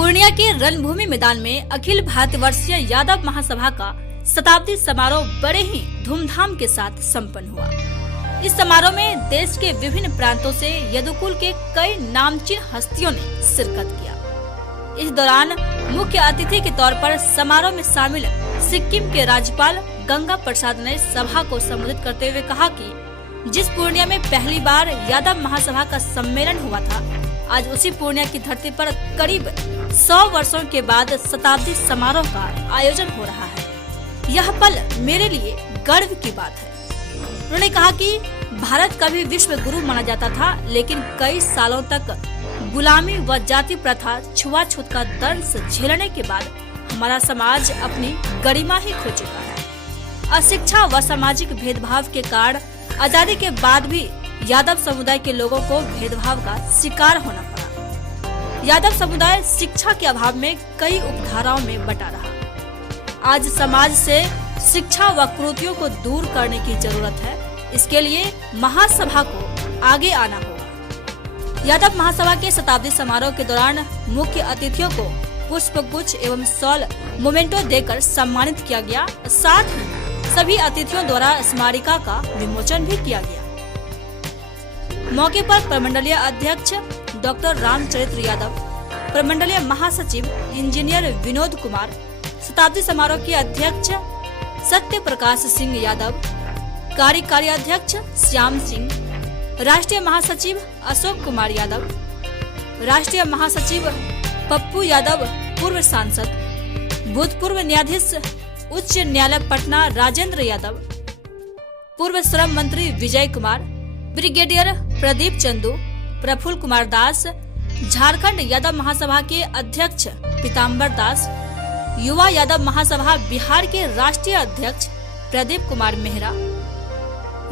पूर्णिया के रणभूमि मैदान में अखिल भारतवर्षीय यादव महासभा का शताब्दी समारोह बड़े ही धूमधाम के साथ संपन्न हुआ। इस समारोह में देश के विभिन्न प्रांतों से यदुकुल के कई नामचीन हस्तियों ने शिरकत किया। इस दौरान मुख्य अतिथि के तौर पर समारोह में शामिल सिक्किम के राज्यपाल गंगा प्रसाद ने सभा को संबोधित करते हुए कहा कि जिस पूर्णिया में पहली बार यादव महासभा का सम्मेलन हुआ था, आज उसी पूर्णिया की धरती पर करीब 100 वर्षों के बाद शताब्दी समारोह का आयोजन हो रहा है। यह पल मेरे लिए गर्व की बात है। उन्होंने कहा कि भारत कभी विश्व गुरु माना जाता था, लेकिन कई सालों तक गुलामी व जाति प्रथा, छुआछूत का दंश झेलने के बाद हमारा समाज अपनी गरिमा ही खो चुका है। अशिक्षा व सामाजिक भेदभाव के कारण आजादी के बाद भी यादव समुदाय के लोगों को भेदभाव का शिकार होना पड़ा। यादव समुदाय शिक्षा के अभाव में कई उपधाराओं में बटा रहा। आज समाज से शिक्षा व कुरीतियों को दूर करने की जरूरत है। इसके लिए महासभा को आगे आना होगा। यादव महासभा के शताब्दी समारोह के दौरान मुख्य अतिथियों को पुष्प गुच्छ एवं शॉल मोमेंटो देकर सम्मानित किया गया। साथ ही सभी अतिथियों द्वारा स्मारिका का विमोचन भी किया गया। मौके पर प्रमंडलीय अध्यक्ष डॉक्टर रामचरित्र यादव, प्रमंडलीय महासचिव इंजीनियर विनोद कुमार, शताब्दी समारोह के अध्यक्ष सत्य प्रकाश सिंह यादव, कार्यकारी अध्यक्ष श्याम सिंह, राष्ट्रीय महासचिव अशोक कुमार यादव, राष्ट्रीय महासचिव पप्पू यादव, पूर्व सांसद, भूतपूर्व न्यायाधीश उच्च न्यायालय पटना राजेंद्र यादव, पूर्व श्रम मंत्री विजय कुमार, ब्रिगेडियर प्रदीप चंदू, प्रफुल्ल कुमार दास, झारखंड यादव महासभा के अध्यक्ष पीताम्बर दास, युवा यादव महासभा बिहार के राष्ट्रीय अध्यक्ष प्रदीप कुमार मेहरा,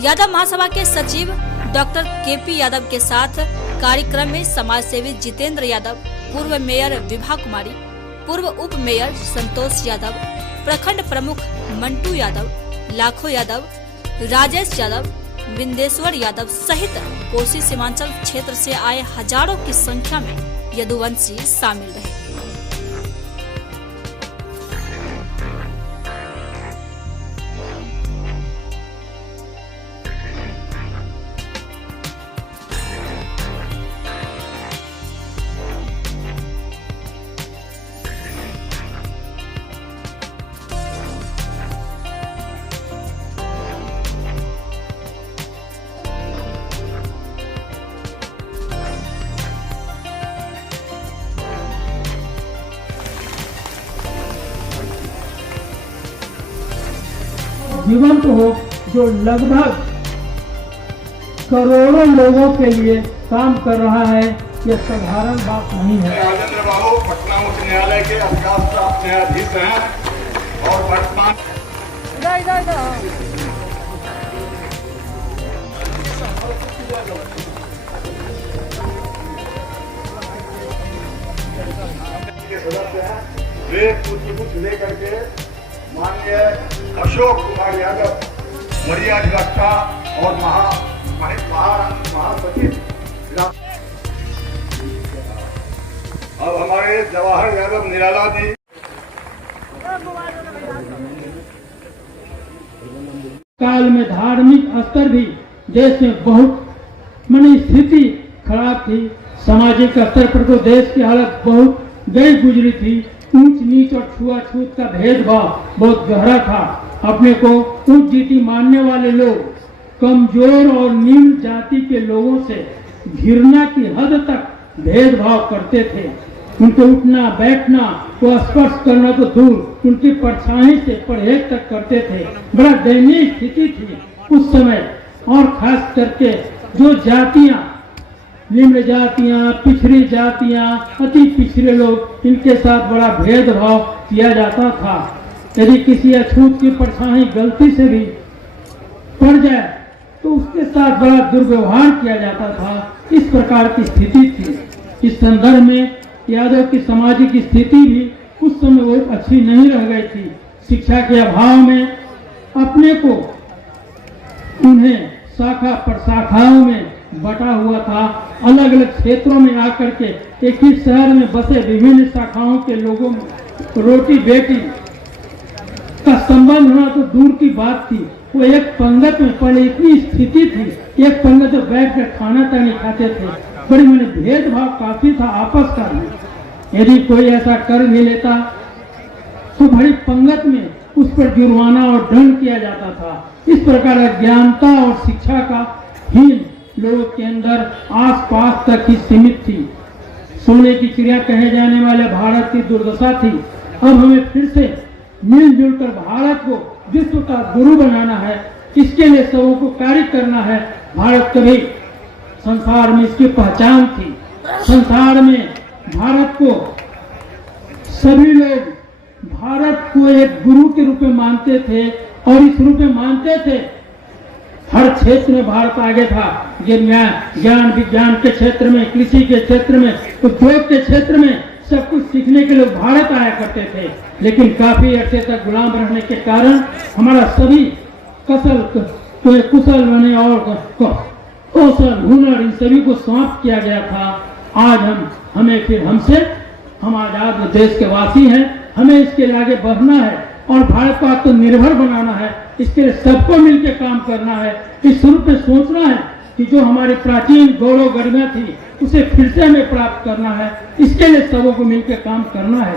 यादव महासभा के सचिव डॉक्टर केपी यादव के साथ कार्यक्रम में समाज सेवी जितेंद्र यादव, पूर्व मेयर विभा कुमारी, पूर्व उप मेयर संतोष यादव, प्रखंड प्रमुख मंटू यादव, लाखो यादव, राजेश यादव, बिंदेश्वर यादव सहित कोसी सीमांचल क्षेत्र से आए हजारों की संख्या में यदुवंशी शामिल रहे। जीवंत हो, जो लगभग करोड़ों लोगों के लिए काम कर रहा है, ये साधारण बात नहीं है। राजेंद्र बाबू पटना उच्च न्यायालय के अधिकार प्राप्त न्यायाधीश हैं और वर्तमान के सदस्य हैं। वे पुष्प लेकर के माननीय अशोक कुमार यादव, मरियाधिवक्ता और महासचिव, अब हमारे जवाहर यादव निराला जी काल में धार्मिक स्तर भी देश में बहुत मानी स्थिति खराब थी। सामाजिक स्तर पर तो देश की हालत बहुत गई गुजरी थी। ऊंच नीच और छुआछूत का भेदभाव बहुत गहरा था। अपने को ऊंच नीति मानने वाले लोग कमजोर और निम्न जाति के लोगों से घृणा की हद तक भेदभाव करते थे। उनके उठना बैठना व स्पर्श करना तो दूर, उनकी परछाई से परहेज तक करते थे। बड़ा दयनीय स्थिति थी उस समय। और खास करके जो जातियां, निम्न जातियां, पिछड़ी जातियां, अति पिछड़े लोग, इनके साथ बड़ा भेदभाव किया जाता था। यदि किसी अछूत की परछाई गलती से भी पड़ जाए तो उसके साथ बड़ा दुर्व्यवहार किया जाता था। इस प्रकार की स्थिति थी। इस संदर्भ में यादव की सामाजिक स्थिति भी उस समय बहुत अच्छी नहीं रह गई थी। शिक्षा के अभाव में अपने को उन्हें शाखा प्रशाखाओं में बटा हुआ था। अलग अलग क्षेत्रों में आकर के एक ही शहर में बसे विभिन्न शाखाओं के लोगों में रोटी बेटी का संबंध होना तो दूर की बात थी, वो एक पंगत में पड़े इतनी स्थिति थी, एक पंगत में बैठ कर खाना तक नहीं खाते थे। बड़ी मैंने भेदभाव काफी था आपस का। यदि कोई ऐसा कर भी लेता तो बड़ी पंगत में उस पर जुर्माना और दंड किया जाता था। इस प्रकार अज्ञानता और शिक्षा का हीन लोगों के अंदर आसपास तक ही सीमित थी। सोने की चिड़िया कहे जाने वाले भारत की दुर्दशा थी। अब हमें फिर से मिलजुल कर भारत को विश्व का गुरु बनाना है। इसके लिए सबों को कार्य करना है। भारत कभी संसार में इसकी पहचान थी। संसार में भारत को सभी लोग भारत को एक गुरु के रूप में मानते थे और इस रूप में मानते थे। हर क्षेत्र में भारत आगे था। ज्ञान विज्ञान के क्षेत्र में, कृषि के क्षेत्र में, उद्योग के क्षेत्र में सब कुछ सीखने के लिए भारत आया करते थे। लेकिन काफी अर्से तक गुलाम रहने के कारण हमारा सभी कुशल बने और कौशल हुनर इन सभी को समाप्त किया गया था। आज हम आजाद देश के वासी हैं। हमें इसके लिए आगे बढ़ना है और भारत को आत्मनिर्भर बनाना है। इसके लिए सबको मिलकर काम करना है। इस रूप में सोचना है कि जो हमारी प्राचीन गौरव गरिमा थी उसे फिर से हमें प्राप्त करना है। इसके लिए सबों को मिलकर काम करना है।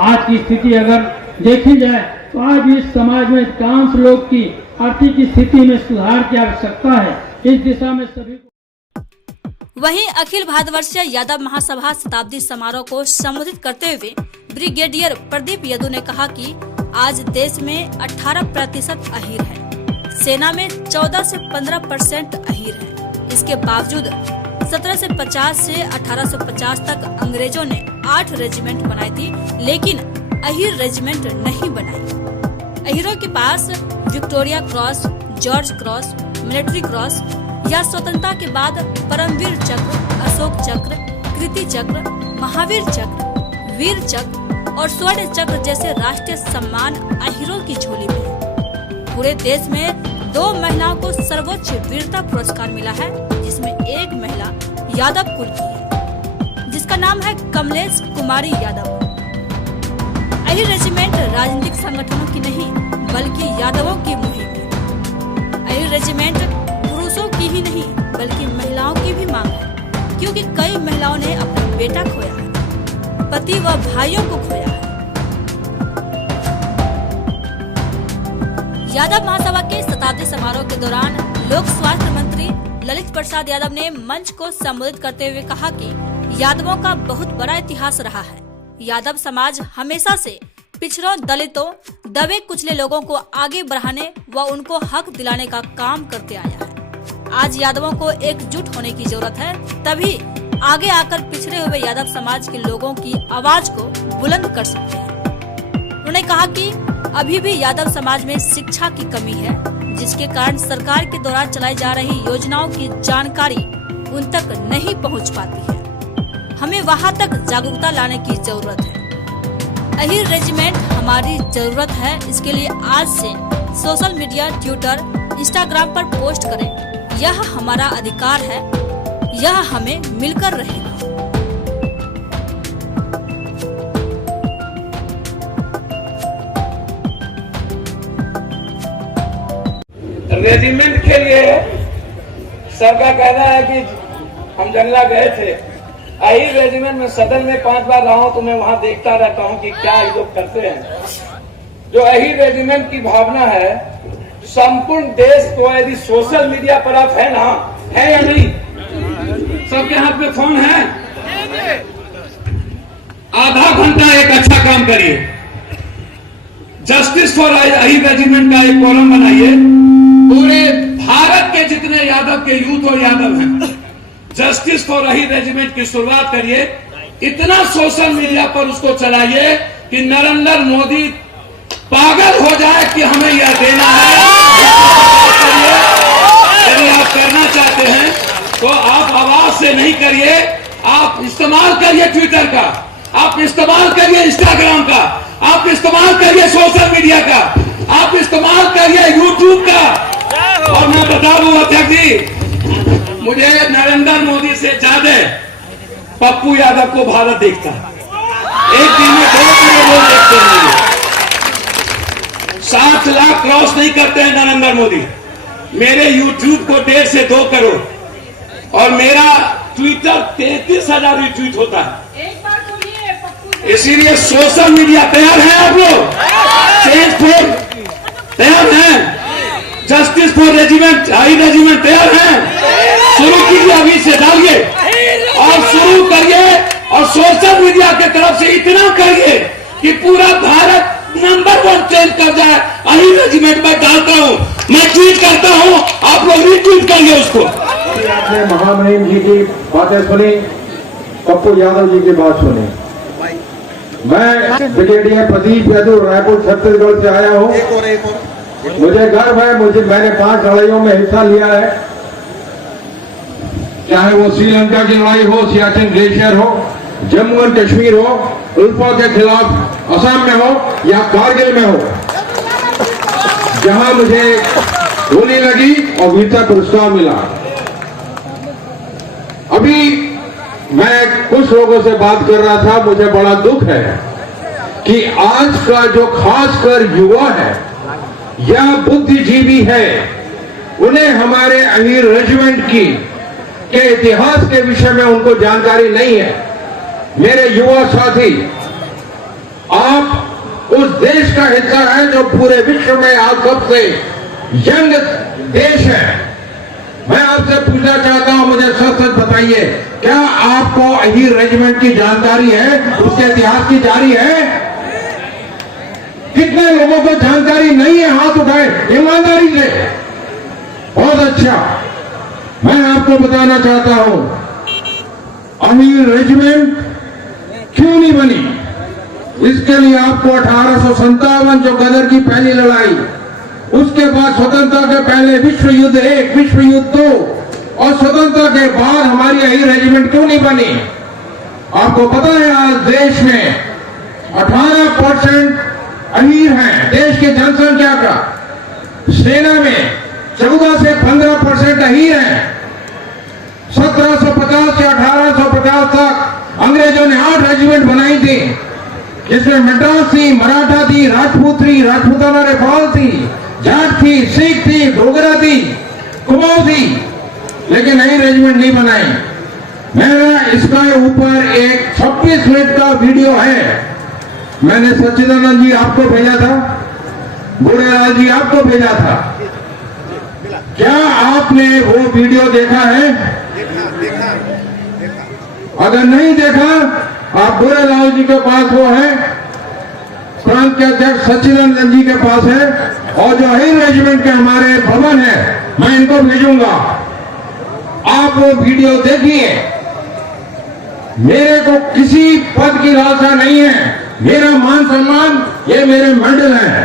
आज की स्थिति अगर देखी जाए तो आज इस समाज में अधिकांश लोग की आर्थिक स्थिति में सुधार की आवश्यकता है। इस दिशा में सभी वहीं अखिल भारतवर्षीय यादव महासभा शताब्दी समारोह को संबोधित करते हुए ब्रिगेडियर प्रदीप यदु ने कहा कि आज देश में 18% अहीर है। सेना में 14 से 15% अहीर है। इसके बावजूद 1750 से 1850 तक अंग्रेजों ने 8 रेजिमेंट बनाई थी, लेकिन अहीर रेजिमेंट नहीं बनाई। अहीरों के पास Victoria Cross, George Cross, Military Cross या स्वतंत्रता के बाद परमवीर चक्र, अशोक चक्र, कृति चक्र, महावीर चक्र, वीर चक्र और स्वर्ण चक्र जैसे राष्ट्रीय सम्मान अहीरों की झोली में है। पूरे देश में 2 महिलाओं को सर्वोच्च वीरता पुरस्कार मिला है, जिसमें एक महिला यादव कुल की है, जिसका नाम है कमलेश कुमारी यादव। अहीर रेजिमेंट राजनीतिक संगठनों की नहीं बल्कि यादवों की मुहिम है। अहीर रेजिमेंट पुरुषों की ही नहीं बल्कि महिलाओं की भी मांग है, क्योंकि कई महिलाओं ने अपना बेटा खोया है, पति व भाइयों को खोया है। यादव महासभा के शताब्दी समारोह के दौरान लोक स्वास्थ्य मंत्री ललित प्रसाद यादव ने मंच को संबोधित करते हुए कहा कि यादवों का बहुत बड़ा इतिहास रहा है। यादव समाज हमेशा से पिछड़ों, दलितों, दबे कुचले लोगों को आगे बढ़ाने व उनको हक दिलाने का काम करते आया है। आज यादवों को एकजुट होने की जरूरत है, तभी आगे आकर पिछड़े हुए यादव समाज के लोगों की आवाज को बुलंद कर सकते हैं। उन्होंने कहा कि अभी भी यादव समाज में शिक्षा की कमी है, जिसके कारण सरकार के द्वारा चलाई जा रही योजनाओं की जानकारी उन तक नहीं पहुंच पाती है। हमें वहां तक जागरूकता लाने की जरूरत है। अहीर रेजिमेंट हमारी जरूरत है। इसके लिए आज से सोशल मीडिया, ट्विटर, इंस्टाग्राम पर पोस्ट करें। यह हमारा अधिकार है, यह हमें मिलकर रहेगा। रेजिमेंट के लिए सबका कहना है कि हम जंगला गए थे। अहीर रेजिमेंट में सदन में 5 बार रहा हूं तो मैं वहां देखता रहता हूं कि क्या ये लोग करते हैं। जो अहीर रेजिमेंट की भावना है, संपूर्ण देश को यदि सोशल मीडिया पर आप है ना, है या नहीं? सबके हाथ में फोन है। आधा घंटा एक अच्छा काम करिए। जस्टिस फॉर अहीर रेजिमेंट का एक कॉलम बनाइए। पूरे भारत के जितने यादव के यूथ और यादव हैं, जस्टिस फॉर अहीर रेजिमेंट की शुरुआत करिए। इतना सोशल मीडिया पर उसको चलाइए कि नरेंद्र मोदी पागल हो जाए कि हमें यह देना है। यदि आप करना चाहते हैं तो आप आवाज से नहीं करिए, आप इस्तेमाल करिए ट्विटर का, आप इस्तेमाल करिए इंस्टाग्राम का, आप इस्तेमाल करिए सोशल मीडिया का, आप इस्तेमाल करिए यूट्यूब का। और मैं बता दूं अध्यक्ष जी, मुझे नरेंद्र मोदी से ज्यादा पप्पू यादव को भारत देखता है। एक दिन में 2 करोड़ लोग देखते हैं। 7 लाख क्रॉस नहीं करते हैं नरेंद्र मोदी। मेरे यूट्यूब को 1.5 से 2 करोड़ और मेरा ट्विटर 33,000 रिट्वीट होता है। इसीलिए सोशल मीडिया तैयार है आप लोग, चेंज फॉर तैयार है, justice for regiment, high regiment तैयार है। शुरू कीजिए, अभी से डालिए और शुरू करिए और सोशल मीडिया के तरफ से इतना करिए कि पूरा भारत नंबर 1 ट्रेंड कर जाए। हाई रेजिमेंट में डालता हूं, मैं ट्वीट करता हूं, आप लोग रीट्वीट करिए उसको। आपने महामहिम जी की बातें सुनी, पप्पू यादव जी की बात सुनी। मैं ब्रिगेडियर प्रदीप यादव रायपुर छत्तीसगढ़ से आया हूँ। मुझे गर्व है, मैंने 5 लड़ाइयों में हिस्सा लिया है, चाहे वो श्रीलंका की लड़ाई हो, सियाचिन ग्लेशियर हो, जम्मू एंड कश्मीर हो, उल्फा के खिलाफ असम में हो या कारगिल में हो, जहां मुझे गोली लगी और वीरता पुरस्कार मिला। अभी मैं कुछ लोगों से बात कर रहा था, मुझे बड़ा दुख है कि आज का जो खासकर युवा है या बुद्धिजीवी है, उन्हें हमारे अहीर रेजिमेंट के इतिहास के विषय में उनको जानकारी नहीं है। मेरे युवा साथी, आप उस देश का हिस्सा है जो पूरे विश्व में आज सबसे यंग देश है। मैं आपसे पूछना चाहता हूं, मुझे सच सच बताइए, क्या आपको अहीर रेजिमेंट की जानकारी है, उसके इतिहास की जारी है? कितने लोगों को जानकारी नहीं है? हाथ उठाए ईमानदारी से। बहुत अच्छा। मैं आपको बताना चाहता हूं, अहीर रेजिमेंट क्यों नहीं बनी, इसके लिए आपको 1857 जो गदर की पहली लड़ाई, उसके बाद स्वतंत्रता के पहले विश्व युद्ध 1, विश्व युद्ध 2 और स्वतंत्रता के बाद हमारी अहीर रेजिमेंट क्यों नहीं बनी? आपको पता है आज देश में 18% अहीर हैं। देश की जनसंख्या का सेना में 14 से 15% अहीर हैं। 1750 से 1850 तक अंग्रेजों ने 8 रेजिमेंट बनाई थी, जिसमें मद्रास थी, मराठा थी, राजपूत थी, राजपूताना रेफाल थी, जाट थी, सिख थी, डोगरा थी, कुमाऊं थी, लेकिन अहीर रेजिमेंट नहीं बनाई। मेरा इसका ऊपर एक 26 मिनट का वीडियो है, मैंने सच्चिदानंद जी आपको भेजा था, गुड़ेलाल जी आपको भेजा था। क्या आपने वो वीडियो देखा है? अगर नहीं देखा, आप गुड़ेलाल जी के पास वो है, प्रांत के अध्यक्ष सच्चिदानंद जी के पास है, और जो अहीर रेजिमेंट के हमारे भवन है, मैं इनको भेजूंगा। आप वो वीडियो देखिए। मेरे को किसी पद की लालसा नहीं है, मेरा मान सम्मान ये मेरे मेडल है।